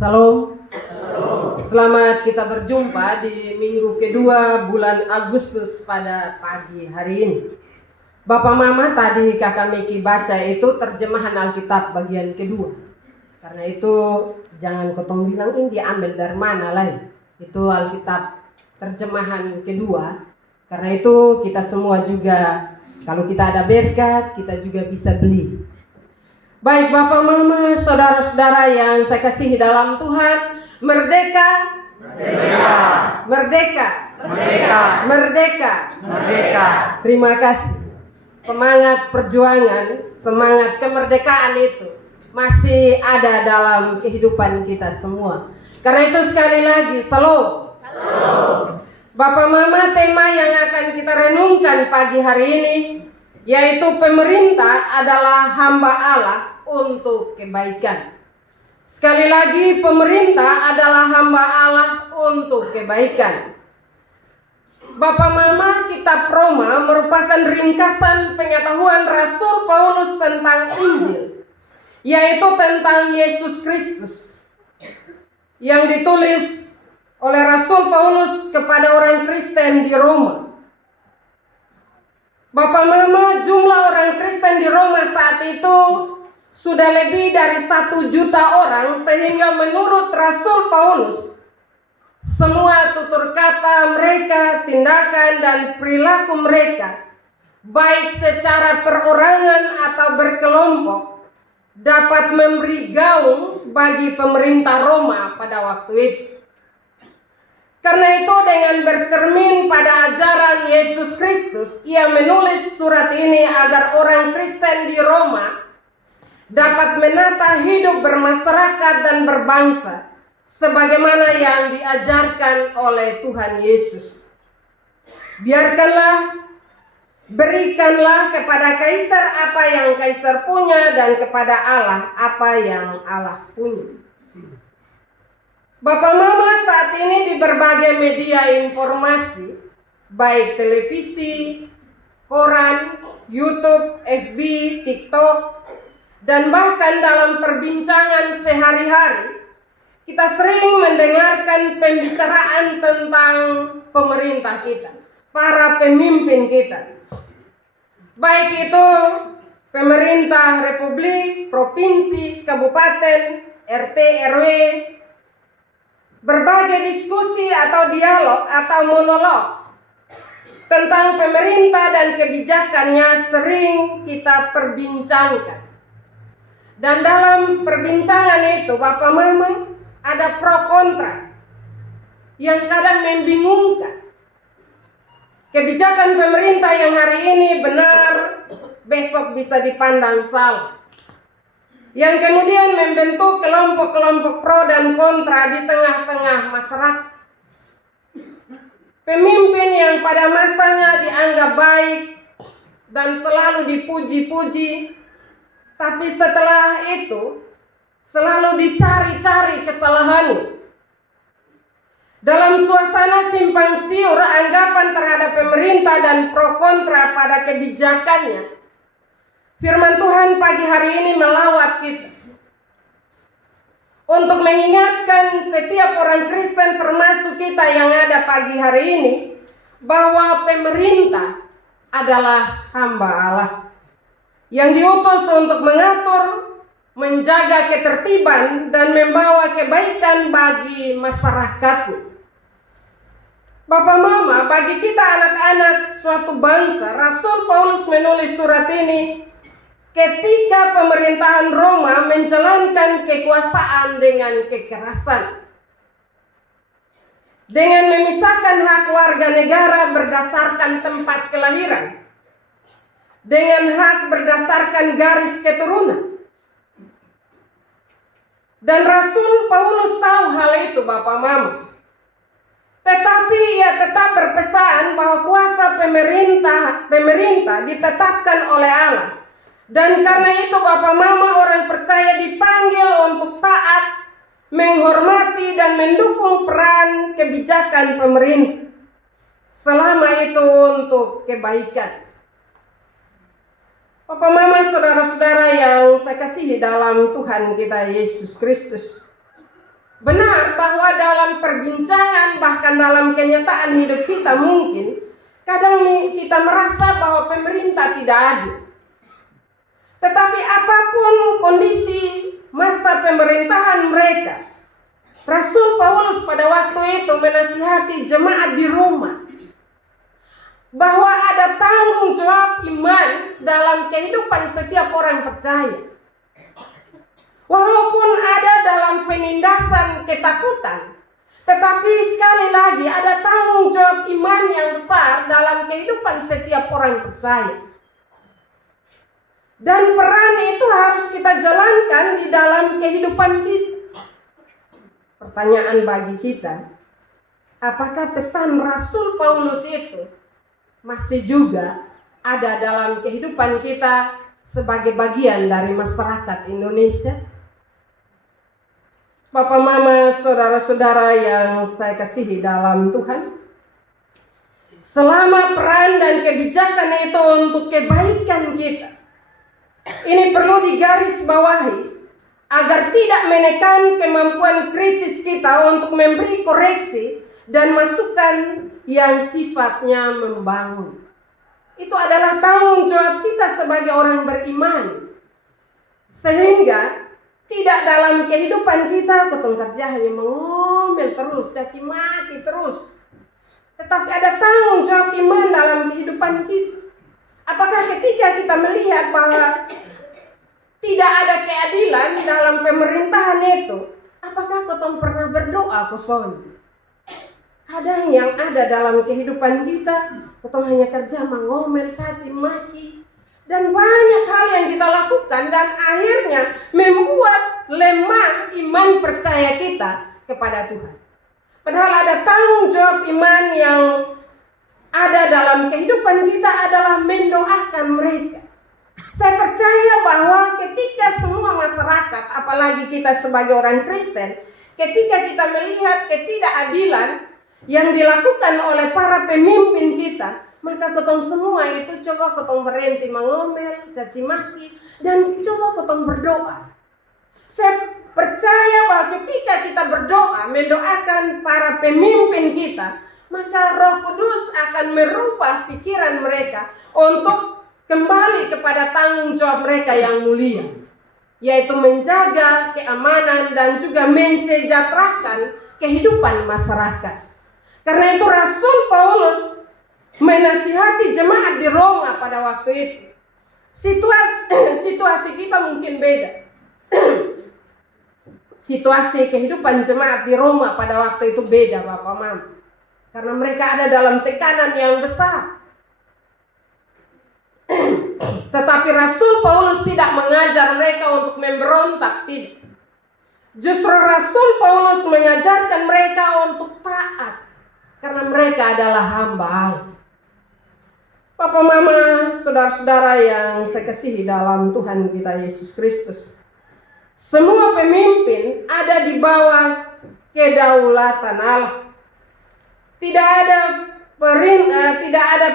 Salam. Selamat kita berjumpa di minggu kedua bulan Agustus pada pagi hari ini. Bapak Mama, tadi Kakak Miki baca itu terjemahan Alkitab bagian kedua. Karena itu jangan kotong bilang ini diambil dari mana lain. Itu Alkitab terjemahan kedua. Karena itu kita semua juga, kalau kita ada berkat, kita juga bisa beli. Baik Bapak Mama, saudara-saudara yang saya kasihi dalam Tuhan, merdeka, Merdeka, merdeka, merdeka, merdeka. merdeka. Terima kasih. Semangat perjuangan, semangat kemerdekaan itu masih ada dalam kehidupan kita semua. Karena itu sekali lagi, salam. Bapak Mama, tema yang akan kita renungkan pagi hari ini yaitu pemerintah adalah hamba Allah untuk kebaikan. Sekali lagi, pemerintah adalah hamba Allah untuk kebaikan. Bapak Mama, kitab Roma merupakan ringkasan pengetahuan Rasul Paulus tentang Injil, yaitu tentang Yesus Kristus, yang ditulis oleh Rasul Paulus kepada orang Kristen di Roma. Bapak Mama, jumlah orang Kristen di Roma saat itu sudah lebih dari 1 juta orang, sehingga menurut Rasul Paulus, semua tutur kata mereka, tindakan dan perilaku mereka, baik secara perorangan atau berkelompok, dapat memberi gaung bagi pemerintah Roma pada waktu itu. Karena itu dengan bercermin pada ajaran Yesus Kristus, ia menulis surat ini agar orang Kristen di Roma dapat menata hidup bermasyarakat dan berbangsa sebagaimana yang diajarkan oleh Tuhan Yesus. Berikanlah kepada kaisar apa yang kaisar punya dan kepada Allah apa yang Allah punya. Bapak Mama, saat ini di berbagai media informasi, baik televisi, koran, YouTube, FB, TikTok, dan bahkan dalam perbincangan sehari-hari, kita sering mendengarkan pembicaraan tentang pemerintah kita, para pemimpin kita. Baik itu pemerintah republik, provinsi, kabupaten, RT, RW, berbagai diskusi atau dialog atau monolog tentang pemerintah dan kebijakannya sering kita perbincangkan. Dan dalam perbincangan itu, Bapak Mama, ada pro kontra yang kadang membingungkan. Kebijakan pemerintah yang hari ini benar, besok bisa dipandang salah. Yang kemudian membentuk kelompok-kelompok pro dan kontra di tengah-tengah masyarakat. Pemimpin yang pada masanya dianggap baik dan selalu dipuji-puji, tapi setelah itu selalu dicari-cari kesalahannya. Dalam suasana simpang siur anggapan terhadap pemerintah dan pro kontra pada kebijakannya, firman Tuhan pagi hari ini melawat kita untuk mengingatkan setiap orang Kristen termasuk kita yang ada pagi hari ini bahwa pemerintah adalah hamba Allah yang diutus untuk mengatur, menjaga ketertiban dan membawa kebaikan bagi masyarakatnya. Bapak Mama, bagi kita anak-anak suatu bangsa, Rasul Paulus menulis surat ini ketika pemerintahan Roma menjalankan kekuasaan dengan kekerasan, dengan memisahkan hak warga negara berdasarkan tempat kelahiran, dengan hak berdasarkan garis keturunan. Dan Rasul Paulus tahu hal itu, Bapak Mama. Tetapi ia tetap berpesan bahwa kuasa pemerintah ditetapkan oleh Allah. Dan karena itu Bapak Mama, orang percaya dipanggil untuk taat, menghormati dan mendukung peran kebijakan pemerintah, selama itu untuk kebaikan. Bapak Mama, saudara-saudara yang saya kasihi dalam Tuhan kita Yesus Kristus, Benar bahwa dalam perbincangan, bahkan dalam kenyataan hidup kita mungkin kadang kita merasa bahwa pemerintah tidak adil. Tetapi apapun kondisi masa pemerintahan mereka, Rasul Paulus pada waktu itu menasihati jemaat di Roma bahwa ada tanggung jawab iman dalam kehidupan setiap orang percaya. Walaupun ada dalam penindasan ketakutan, tetapi sekali lagi ada tanggung jawab iman yang besar dalam kehidupan setiap orang percaya. Dan peran itu harus kita jalankan di dalam kehidupan kita. Pertanyaan bagi kita, apakah pesan Rasul Paulus itu masih juga ada dalam kehidupan kita sebagai bagian dari masyarakat Indonesia? Bapak, Mama, saudara-saudara yang saya kasihi dalam Tuhan, selama peran dan kebijakan itu untuk kebaikan kita, ini perlu digarisbawahi agar tidak menekan kemampuan kritis kita untuk memberi koreksi dan masukan yang sifatnya membangun. Itu adalah tanggung jawab kita sebagai orang beriman. Sehingga tidak dalam kehidupan kita ketong kerja hanya mengomel terus, caci maki terus. Tetapi ada tanggung jawab iman dalam kehidupan kita. Apakah ketika kita melihat bahwa tidak ada keadilan dalam pemerintahan itu, apakah ketong pernah berdoa kosong? Kadang yang ada dalam kehidupan kita, ketong hanya kerja mengomel, caci maki, dan banyak hal yang kita lakukan dan akhirnya membuat lemah iman percaya kita kepada Tuhan. Padahal ada tanggung jawab iman yang ada dalam kehidupan kita adalah mendoakan mereka. Saya percaya bahwa ketika semua masyarakat, apalagi kita sebagai orang Kristen, ketika kita melihat ketidakadilan yang dilakukan oleh para pemimpin kita, maka ketong semua itu coba ketong berhenti mengomel, caci maki, dan coba ketong berdoa. Saya percaya bahwa ketika kita berdoa, mendoakan para pemimpin kita, maka Roh Kudus akan merubah pikiran mereka untuk kembali kepada tanggung jawab mereka yang mulia, yaitu menjaga keamanan dan juga mensejahterakan kehidupan masyarakat. Karena itu Rasul Paulus menasihati jemaat di Roma pada waktu itu. Situasi kita mungkin beda. Situasi kehidupan jemaat di Roma pada waktu itu beda, Bapak Mama. Karena mereka ada dalam tekanan yang besar. Tetapi Rasul Paulus tidak mengajar mereka untuk memberontak, tidak. Justru Rasul Paulus mengajarkan mereka untuk taat, karena mereka adalah hamba Allah. Bapak, Mama, saudara-saudara yang saya kasihi dalam Tuhan kita Yesus Kristus, semua pemimpin ada di bawah kedaulatan Allah. Tidak ada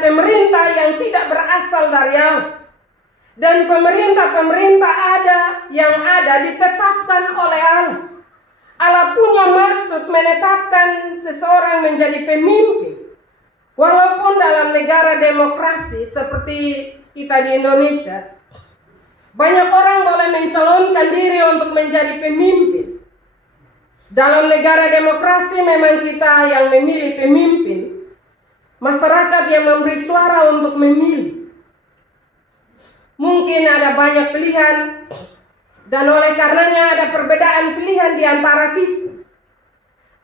pemerintah yang tidak berasal dari Allah. Dan pemerintah-pemerintah yang ada ditetapkan oleh Allah. Allah punya maksud menetapkan seseorang menjadi pemimpin. Walaupun dalam negara demokrasi seperti kita di Indonesia, banyak orang boleh mencalonkan diri untuk menjadi pemimpin. Dalam negara demokrasi memang kita yang memilih pemimpin. Masyarakat yang memberi suara untuk memilih. Mungkin ada banyak pilihan, dan oleh karenanya ada perbedaan pilihan di antara kita.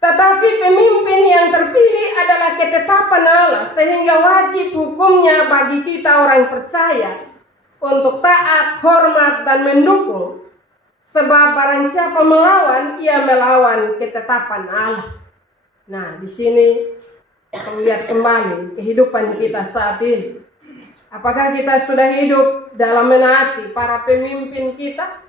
Tetapi pemimpin yang terpilih adalah ketetapan Allah, sehingga wajib hukumnya bagi kita orang percaya untuk taat, hormat, dan mendukung. Sebab barang siapa melawan, ia melawan ketetapan Allah. Nah, di sini kita lihat kembali kehidupan kita saat ini. Apakah kita sudah hidup dalam menaati para pemimpin kita?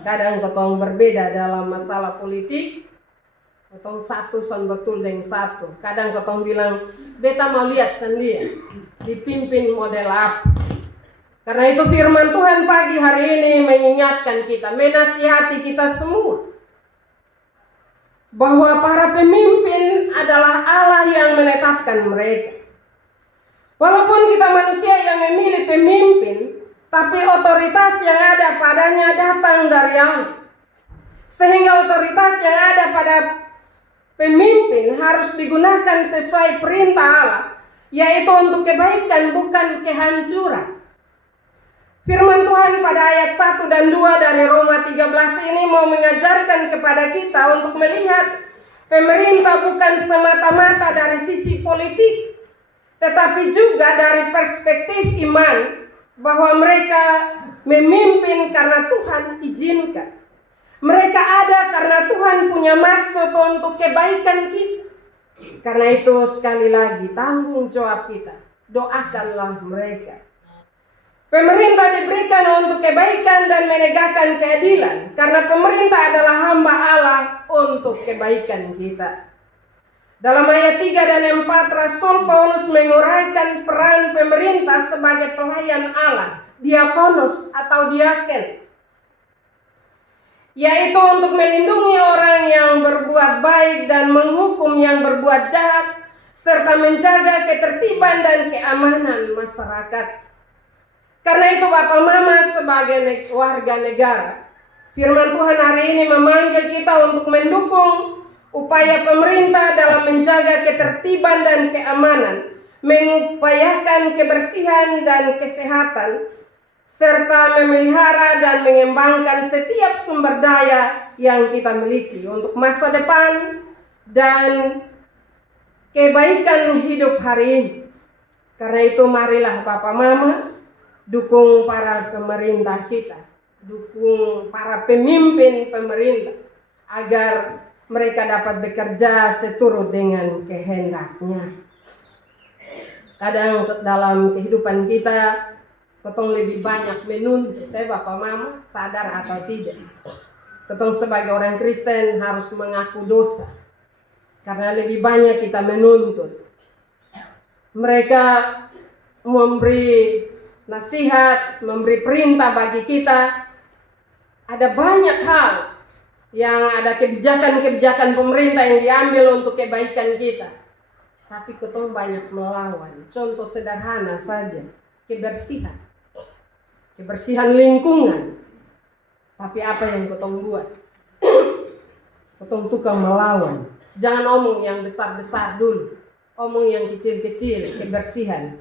Kadang ketong berbeda dalam masalah politik. Ketong satu son betul dengan satu. Kadang ketong bilang, beta mau lihat sendiri dipimpin model apa. Karena itu firman Tuhan pagi hari ini mengingatkan kita, menasihati kita semua. bahwa para pemimpin adalah Allah yang menetapkan mereka. Walaupun kita manusia yang memilih pemimpin, tapi otoritas yang ada padanya datang dari Allah. Sehingga otoritas yang ada pada pemimpin harus digunakan sesuai perintah Allah, yaitu untuk kebaikan bukan kehancuran. Firman Tuhan pada ayat 1 dan 2 dari Roma 13 ini mau mengajarkan kepada kita untuk melihat pemerintah bukan semata-mata dari sisi politik, tetapi juga dari perspektif iman, bahwa mereka memimpin karena Tuhan izinkan. Mereka ada karena Tuhan punya maksud untuk kebaikan kita. Karena itu sekali lagi tanggung jawab kita, doakanlah mereka. Pemerintah diberikan untuk kebaikan dan menegakkan keadilan, karena pemerintah adalah hamba Allah untuk kebaikan kita. Dalam ayat 3 dan 4, Rasul Paulus menguraikan peran pemerintah sebagai pelayan Allah, diakonos atau diaken, yaitu untuk melindungi orang yang berbuat baik dan menghukum yang berbuat jahat, serta menjaga ketertiban dan keamanan masyarakat. Karena itu Bapak Mama sebagai warga negara, firman Tuhan hari ini memanggil kita untuk mendukung upaya pemerintah dalam menjaga ketertiban dan keamanan, mengupayakan kebersihan dan kesehatan, serta memelihara dan mengembangkan setiap sumber daya yang kita miliki untuk masa depan dan kebaikan hidup hari ini. Karena itu marilah Bapak Mama dukung para pemerintah kita, dukung para pemimpin pemerintah, agar mereka dapat bekerja seturut dengan kehendaknya. Kadang dalam kehidupan kita, ketong lebih banyak menuntut, Bapak Mama, sadar atau tidak. Ketong sebagai orang Kristen harus mengaku dosa, karena lebih banyak kita menuntut. Mereka memberi nasihat, memberi perintah bagi kita. Ada banyak hal yang ada kebijakan-kebijakan pemerintah yang diambil untuk kebaikan kita, tapi ketong banyak melawan. Contoh sederhana saja, kebersihan lingkungan. Tapi apa yang ketong buat? Ketong tukang melawan. Jangan omong yang besar-besar dulu, omong yang kecil-kecil, kebersihan.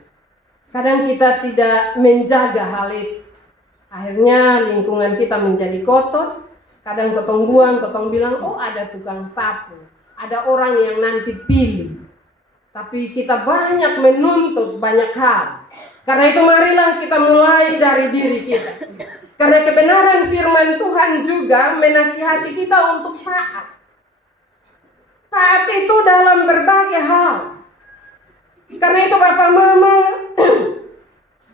Kadang kita tidak menjaga hal itu, akhirnya lingkungan kita menjadi kotor. Kadang ketong buang, ketong bilang, oh ada tukang sapu, ada orang yang nanti pilih. Tapi kita banyak menuntut banyak hal. Karena itu marilah kita mulai dari diri kita. Karena kebenaran firman Tuhan juga menasihati kita untuk taat. Taat itu dalam berbagai hal. Karena itu Bapak Mama,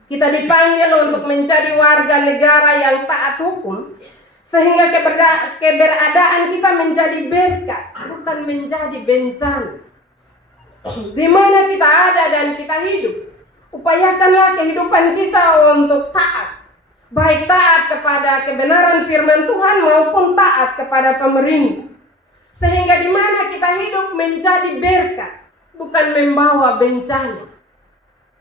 kita dipanggil untuk menjadi warga negara yang taat hukum, sehingga keberadaan kita menjadi berkat, bukan menjadi bencana. Di mana kita ada dan kita hidup, upayakanlah kehidupan kita untuk taat, baik taat kepada kebenaran firman Tuhan maupun taat kepada pemerintah, sehingga di mana kita hidup menjadi berkat, bukan membawa bencana.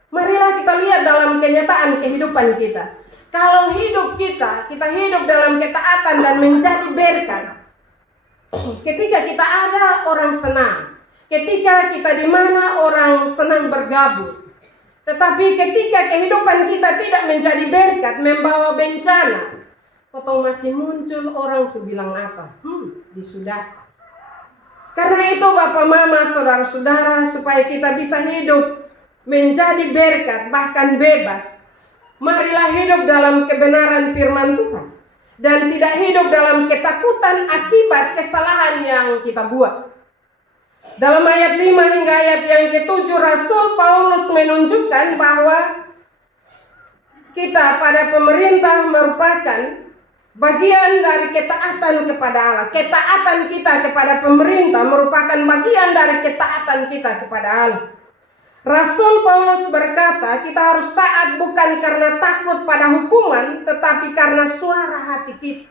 Marilah kita lihat dalam kenyataan kehidupan kita. Kalau hidup kita hidup dalam ketaatan dan menjadi berkat. Ketika kita ada, orang senang. Ketika kita di mana, orang senang bergabung. Tetapi ketika kehidupan kita tidak menjadi berkat, membawa bencana, potong masih muncul orang bilang apa? Disudahkan. Karena itu Bapak Mama, saudara-saudara, supaya kita bisa hidup menjadi berkat, bahkan bebas, marilah hidup dalam kebenaran firman Tuhan, dan tidak hidup dalam ketakutan akibat kesalahan yang kita buat. Dalam ayat 5 hingga ayat yang ke-7, Rasul Paulus menunjukkan bahwa kita pada pemerintah merupakan bagian dari ketaatan kepada Allah. Ketaatan kita kepada pemerintah merupakan bagian dari ketaatan kita kepada Allah. Rasul Paulus berkata, kita harus taat bukan karena takut pada hukuman, tetapi karena suara hati kita.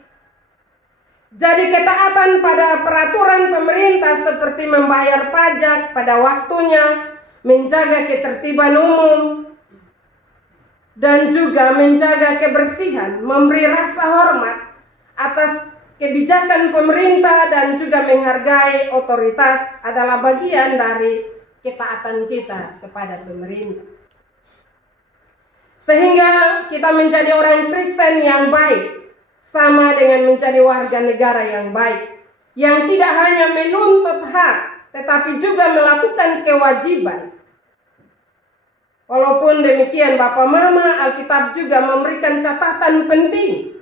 Jadi ketaatan pada peraturan pemerintah seperti membayar pajak pada waktunya, menjaga ketertiban umum, dan juga menjaga kebersihan, memberi rasa hormat atas kebijakan pemerintah dan juga menghargai otoritas adalah bagian dari ketaatan kita kepada pemerintah. Sehingga kita menjadi orang Kristen yang baik, sama dengan menjadi warga negara yang baik, yang tidak hanya menuntut hak, tetapi juga melakukan kewajiban. Walaupun demikian, Bapak Mama, Alkitab juga memberikan catatan penting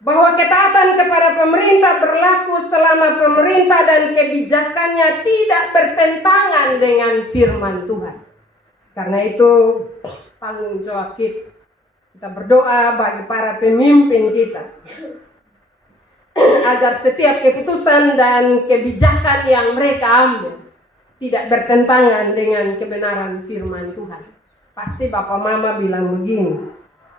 bahwa ketaatan kepada pemerintah berlaku selama pemerintah dan kebijakannya tidak bertentangan dengan firman Tuhan. Karena itu tanggung jawab kita berdoa bagi para pemimpin kita agar setiap keputusan dan kebijakan yang mereka ambil tidak bertentangan dengan kebenaran firman Tuhan. Pasti Bapak Mama bilang begini,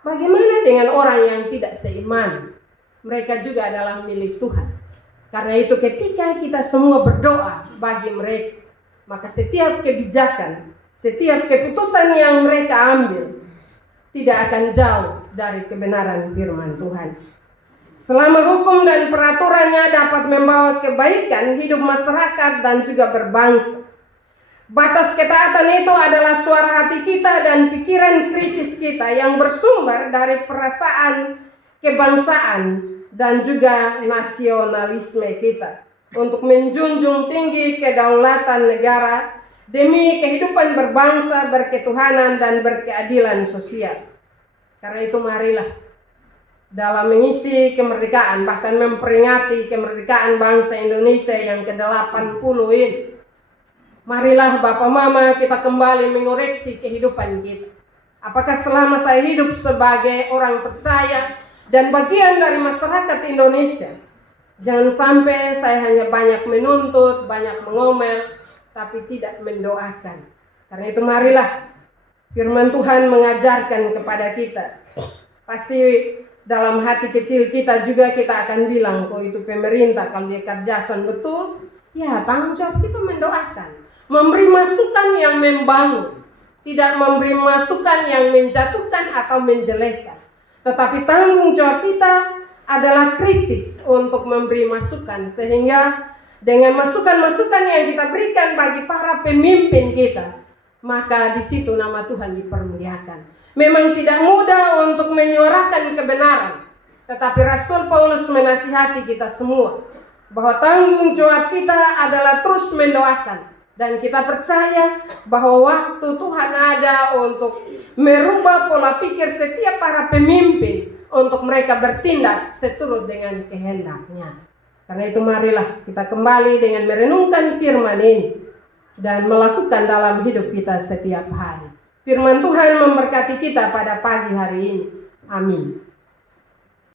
bagaimana dengan orang yang tidak seiman? Mereka juga adalah milik Tuhan. Karena itu ketika kita semua berdoa bagi mereka, maka setiap kebijakan, setiap keputusan yang mereka ambil tidak akan jauh dari kebenaran firman Tuhan. Selama hukum dan peraturannya dapat membawa kebaikan hidup masyarakat dan juga berbangsa. Batas ketaatan itu adalah suara hati kita dan pikiran kritis kita yang bersumber dari perasaan kebangsaan dan juga nasionalisme kita untuk menjunjung tinggi kedaulatan negara demi kehidupan berbangsa, berketuhanan dan berkeadilan sosial. Karena itu marilah dalam mengisi kemerdekaan, bahkan memperingati kemerdekaan bangsa Indonesia yang ke-80 ini, marilah Bapak Mama kita kembali mengoreksi kehidupan kita. Apakah selama saya hidup sebagai orang percaya dan bagian dari masyarakat Indonesia, jangan sampai saya hanya banyak menuntut, banyak mengomel, tapi tidak mendoakan. Karena itu marilah firman Tuhan mengajarkan kepada kita. Pasti dalam hati kecil kita juga kita akan bilang, kok itu pemerintah kalau dia kerjasan betul, ya tanggung jawab kita mendoakan. Memberi masukan yang membangun, tidak memberi masukan yang menjatuhkan atau menjelekkan. Tetapi tanggung jawab kita adalah kritis untuk memberi masukan, sehingga dengan masukan-masukan yang kita berikan bagi para pemimpin kita, maka di situ nama Tuhan dipermuliakan. Memang tidak mudah untuk menyuarakan kebenaran, tetapi Rasul Paulus menasihati kita semua bahwa tanggung jawab kita adalah terus mendoakan. Dan kita percaya bahwa waktu Tuhan ada untuk merubah pola pikir setiap para pemimpin untuk mereka bertindak seturut dengan kehendaknya. Karena itu marilah kita kembali dengan merenungkan firman ini dan melakukan dalam hidup kita setiap hari. Firman Tuhan memberkati kita pada pagi hari ini. Amin.